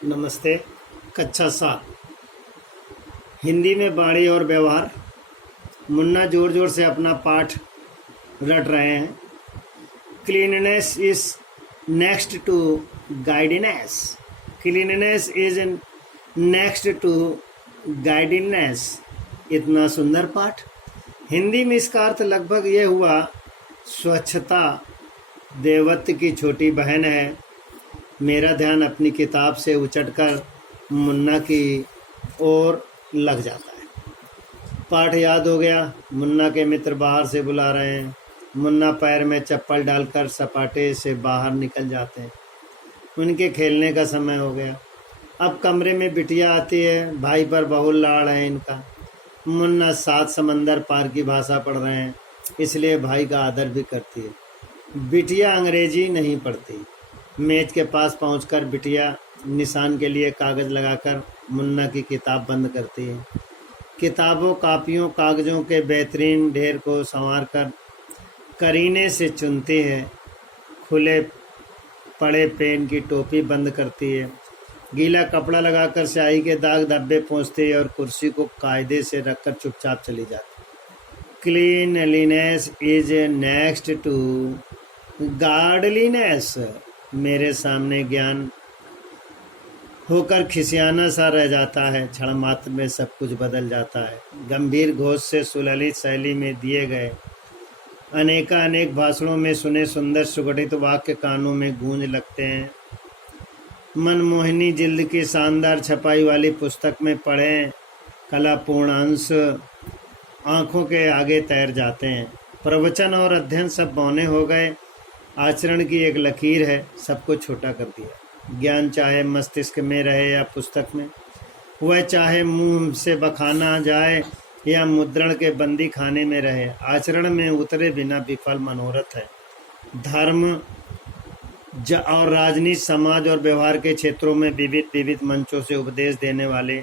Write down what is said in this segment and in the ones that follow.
नमस्ते। कक्षा 7 हिंदी में वाणी और व्यवहार। मुन्ना जोर जोर से अपना पाठ रट रहे हैं। Cleanness is next to guidance. Cleanness is next to guidance. इतना सुंदर पाठ। हिंदी में इसका अर्थ लगभग ये हुआ, स्वच्छता देवत्व की छोटी बहन है। मेरा ध्यान अपनी किताब से उचटकर मुन्ना की ओर लग जाता है। पाठ याद हो गया। मुन्ना के मित्र बाहर से बुला रहे हैं। मुन्ना पैर में चप्पल डालकर सपाटे से बाहर निकल जाते हैं। उनके खेलने का समय हो गया। अब कमरे में बिटिया आती है। भाई पर बहुत लाड़ है इनका। मुन्ना 7 समंदर पार की भाषा पढ़ रहे हैं, इसलिए भाई का आदर भी करती है। बिटिया अंग्रेजी नहीं पढ़ती। मेज के पास पहुंचकर बिटिया निशान के लिए कागज़ लगाकर मुन्ना की किताब बंद करती है। किताबों, कापियों, कागज़ों के बेहतरीन ढेर को संवारकर करीने से चुनती है। खुले पड़े पेन की टोपी बंद करती है। गीला कपड़ा लगाकर स्याही के दाग धब्बे पोंछती है और कुर्सी को कायदे से रखकर चुपचाप चली जाती है। Cleanliness is next to godliness. मेरे सामने ज्ञान होकर खिसियाना सा रह जाता है। क्षण मात्र में सब कुछ बदल जाता है। गंभीर घोष से सुललित शैली में दिए गए अनेक भाषणों में सुने सुंदर सुगठित वाक्य कानों में गूंज लगते हैं। मनमोहिनी जिल्द की शानदार छपाई वाली पुस्तक में पढ़ें कलापूर्ण अंश आंखों के आगे तैर जाते हैं। प्रवचन और अध्ययन सब बौने हो गए। आचरण की एक लकीर है, सबको छोटा कर दिया। ज्ञान चाहे मस्तिष्क में रहे या पुस्तक में, वह चाहे मुंह से बखाना जाए या मुद्रण के बंदी खाने में रहे, आचरण में उतरे बिना विफल मनोरथ है। धर्म और राजनीति, समाज और व्यवहार के क्षेत्रों में विविध मंचों से उपदेश देने वाले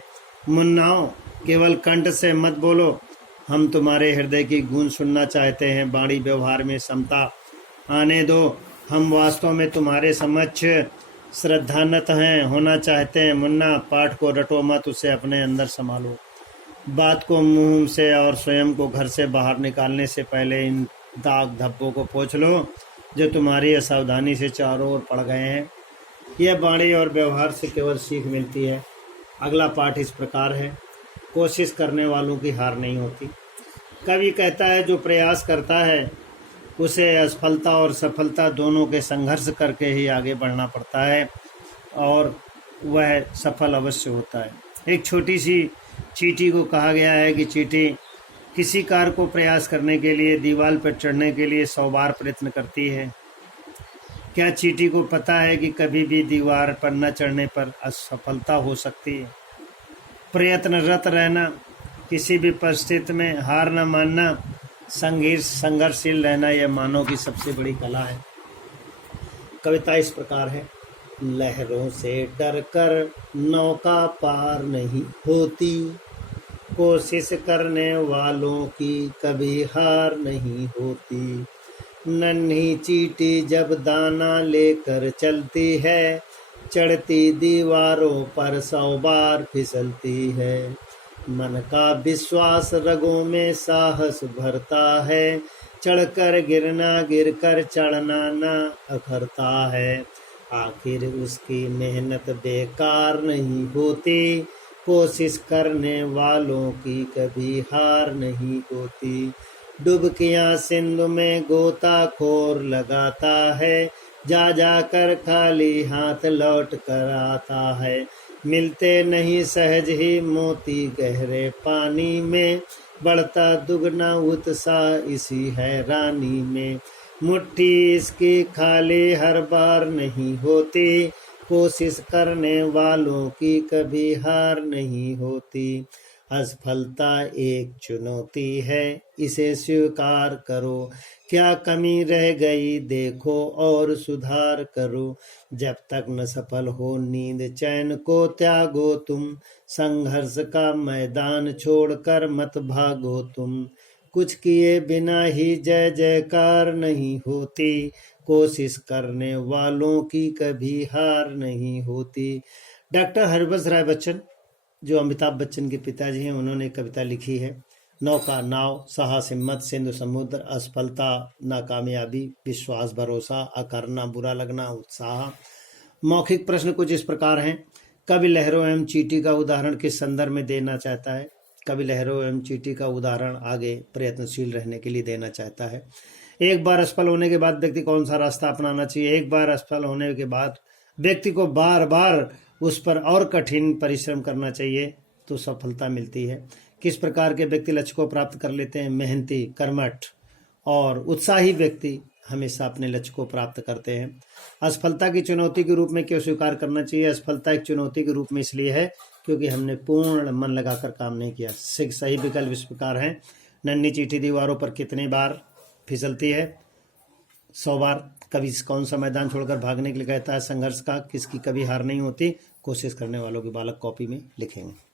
मुन्नाओं, केवल कंठ से मत बोलो, हम तुम्हारे हृदय की गूंज सुनना चाहते हैं। वाणी व्यवहार में समता आने दो, हम वास्तव में तुम्हारे समक्ष श्रद्धानत हैं, होना चाहते हैं। मुन्ना, पाठ को रटो मत, उसे अपने अंदर संभालो। बात को मुंह से और स्वयं को घर से बाहर निकालने से पहले इन दाग धब्बों को पोंछ लो जो तुम्हारी असावधानी से चारों ओर पड़ गए हैं। यह वाणी और व्यवहार से केवल सीख मिलती है। अगला पाठ इस प्रकार है। कोशिश करने वालों की हार नहीं होती। कवि कहता है, जो प्रयास करता है उसे असफलता और सफलता दोनों के संघर्ष करके ही आगे बढ़ना पड़ता है और वह सफल अवश्य होता है। एक छोटी सी चींटी को कहा गया है कि चींटी किसी कार्य को प्रयास करने के लिए दीवार पर चढ़ने के लिए 100 बार प्रयत्न करती है। क्या चींटी को पता है कि कभी भी दीवार पर न चढ़ने पर असफलता हो सकती है? प्रयत्नरत रहना, किसी भी परिस्थिति में हार न मानना, संघर्षशील रहना, यह मानव की सबसे बड़ी कला है। कविता इस प्रकार है। लहरों से डरकर नौका पार नहीं होती, कोशिश करने वालों की कभी हार नहीं होती। नन्ही चींटी जब दाना लेकर चलती है, चढ़ती दीवारों पर 100 बार फिसलती है। मन का विश्वास रगों में साहस भरता है, चढ़कर गिरना गिरकर चढ़ना ना अखरता है। आखिर उसकी मेहनत बेकार नहीं होती, कोशिश करने वालों की कभी हार नहीं होती। डुबकियां सिंधु में गोताखोर लगाता है, जा जाकर खाली हाथ लौट कर आता है। मिलते नहीं सहज ही मोती गहरे पानी में, बढ़ता दुगना उत्साह इसी हैरानी में। मुट्ठी इसकी खाली हर बार नहीं होती, कोशिश करने वालों की कभी हार नहीं होती। असफलता एक चुनौती है, इसे स्वीकार करो। क्या कमी रह गई देखो और सुधार करो। जब तक न सफल हो नींद चैन को त्यागो तुम, संघर्ष का मैदान छोड़कर मत भागो तुम। कुछ किए बिना ही जय जयकार नहीं होती, कोशिश करने वालों की कभी हार नहीं होती। डॉक्टर हरबंस राय बच्चन, जो अमिताभ बच्चन के पिताजी हैं, उन्होंने कविता लिखी है। नौका, नाव, साहस, हिम्मत, सिंधु, समुद्र, असफलता, नाकामयाबी, विश्वास, भरोसा, अकरना, बुरा लगना, उत्साह। मौखिक प्रश्न कुछ इस प्रकार हैं। कवि लहरों एवं चींटी का उदाहरण किस संदर्भ में देना चाहता है? कवि लहरों एवं चींटी का उदाहरण आगे प्रयत्नशील रहने के लिए देना चाहता है। एक बार असफल होने के बाद व्यक्ति कौन सा रास्ता अपनाना चाहिए? एक बार असफल होने के बाद व्यक्ति को बार बार उस पर और कठिन परिश्रम करना चाहिए तो सफलता मिलती है। किस प्रकार के व्यक्ति लक्ष्य को प्राप्त कर लेते हैं? मेहनती, कर्मठ और उत्साही व्यक्ति हमेशा अपने लक्ष्य को प्राप्त करते हैं। असफलता की चुनौती के रूप में क्यों स्वीकार करना चाहिए? असफलता एक चुनौती के रूप में इसलिए है क्योंकि हमने पूर्ण मन लगाकर काम नहीं किया। सही विकल्प इस प्रकार है। नन्ही चींटी दीवारों पर कितने बार फिसलती है? 100 बार। कभी कौन सा मैदान छोड़कर भागने के लिए कहता है? संघर्ष का। किसकी कभी हार नहीं होती? कोशिश करने वालों की बालक कॉपी में लिखेंगे।